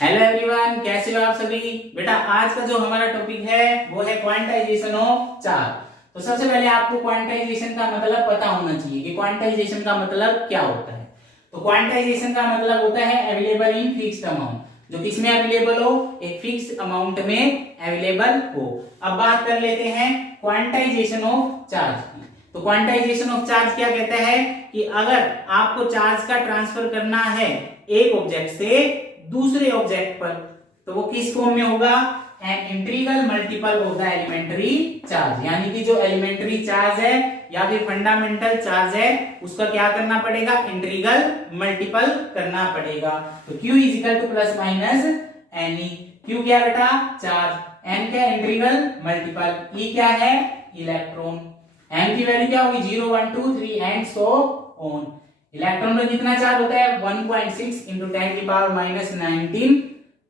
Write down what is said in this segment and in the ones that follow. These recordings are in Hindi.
हेलो एवरीवन, कैसे हो आप सभी। बेटा आज का जो हमारा टॉपिक है वो है क्वांटाइजेशन ऑफ चार्ज। तो सबसे पहले आपको क्वांटाइजेशन का मतलब पता होना चाहिए कि क्वांटाइजेशन का मतलब क्या होता है। तो क्वांटाइजेशन का मतलब होता है अवेलेबल इन फिक्स्ड अमाउंट, जो किसमें अवेलेबल हो, एक फिक्स्ड अमाउंट में अवेलेबल हो। अब बात कर लेते हैं क्वांटाइजेशन ऑफ चार्ज की। तो क्वांटाइजेशन ऑफ चार्ज क्या कहता है कि अगर आपको चार्ज का ट्रांसफर करना है एक ऑब्जेक्ट से दूसरे ऑब्जेक्ट पर, तो वो किस फॉर्म में होगा, an integral multiple of the elementary charge. यानी कि जो एलिमेंट्री चार्ज है या फिर फंडामेंटल चार्ज है उसका क्या करना पड़ेगा, इंटीग्रल मल्टीपल करना पड़ेगा। तो Q is equal to plus minus n e. Q क्या बेटा, चार्ज, n क्या इंटीग्रल मल्टीपल, E क्या है इलेक्ट्रॉन। n की वैल्यू क्या होगी 0 1 2 3 एंड सो ऑन। इलेक्ट्रॉन में कितना चार्ज होता है 1.6 इंटू 10 की पावर माइनस 19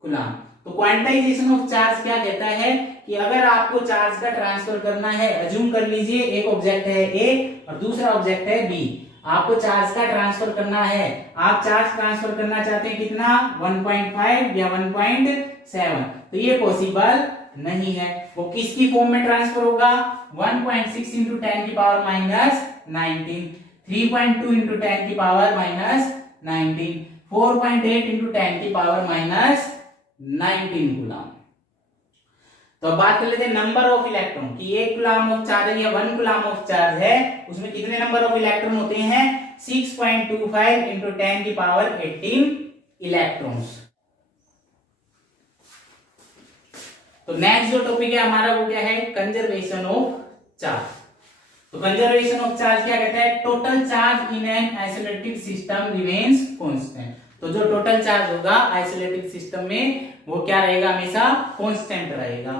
कूलम। तो क्वांटाइजेशन ऑफ चार्ज क्या कहता है कि अगर आपको चार्ज का ट्रांसफर करना है, अज्यूम कर लीजिए एक ऑब्जेक्ट है A और दूसरा ऑब्जेक्ट है B, आपको चार्ज का ट्रांसफर करना है। आप चार्ज ट्रांसफर करना चाहते हैं कितना, 1.5 या 1.7, तो ये पॉसिबल नहीं है। वो किसकी फॉर्म में ट्रांसफर होगा, 1.6 इंटू 10 की पावर माइनस 19, 3.2 इंटू 10 की पावर माइनस 19, 4.8 इंटू 10 की पावर माइनस 19 कूलम। तो अब बात कर लेते हैं नंबर ऑफ इलेक्ट्रॉन कि एक कूलम ऑफ चार्ज है या 1 कूलम ऑफ चार्ज है, उसमें कितने नंबर ऑफ इलेक्ट्रॉन होते हैं, 6.25 इंटू 10 की पावर 18 इलेक्ट्रॉन्स। तो नेक्स्ट जो टॉपिक है हमारा वो क्या है, कंजर्वेशन ऑफ चार्ज। तो कंजर्वेशन ऑफ चार्ज क्या कहता है, total charge in an isolated system remains constant. तो जो टोटल चार्ज होगा आइसोलेटेड सिस्टम में वो क्या रहेगा, हमेशा कांस्टेंट रहेगा।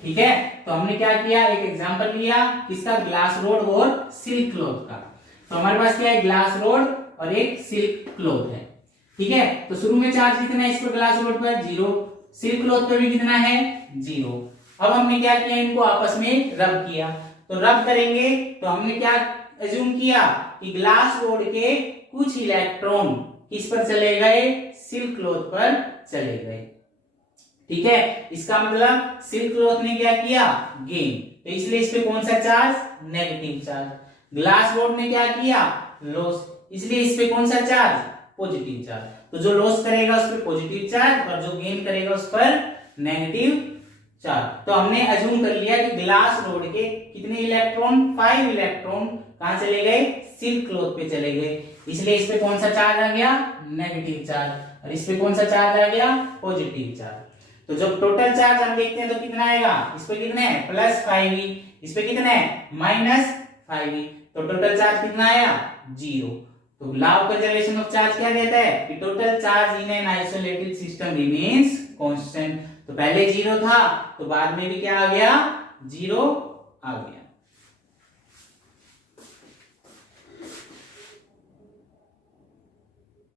ठीक है, तो हमने क्या किया, एक एग्जांपल लिया किसका, ग्लास रोड और सिल्क क्लॉथ का। तो हमारे पास क्या है, ग्लास रोड और एक सिल्क क्लॉथ है। ठीक है, तो शुरू में चार्ज कितना है इस पर, ग्लास रोड पर 0, सिल्क क्लॉथ पर भी कितना है 0। अब हमने क्या किया, इनको आपस में रब किया। तो रब करेंगे तो हमने क्या अज्यूम किया कि ग्लास रोड के कुछ इलेक्ट्रॉन किस पर चले गए, सिल्क क्लॉथ पर चले गए। ठीक है, इसका मतलब सिल्क क्लॉथ ने क्या किया, गेन, तो इसलिए इस पे कौन सा charge, negative charge. Glass rod ने क्या किया, लॉस, इसलिए इस पे कौन सा चार्ज, पॉजिटिव चार्ज। तो जो लॉस करेगा उस पर पॉजिटिव चार्ज और जो गेन करेगा उस पर नेगेटिव चार्ज। तो हमने अज्यूम कर लिया कि ग्लास रोड के कितने इलेक्ट्रॉन, 5 इलेक्ट्रॉन कहां चले गए, सिल्क क्लॉथ पे चले गए, इसलिए इस पे कौन सा चार्ज आ गया, नेगेटिव चार्ज, और इस पे कौन सा चार्ज आ गया, पॉजिटिव चार्ज। तो जब टोटल चार्ज हम देखते हैं तो कितना आएगा, इस पे कितने है प्लस 5e, इस पे कितने है माइनस 5e, तो टोटल चार्ज कितना आया 0। तो law of conservation of charge क्या कहता है कि total charge in an isolated system remains constant. तो पहले 0 था तो बाद में भी क्या आ गया, 0 आ गया।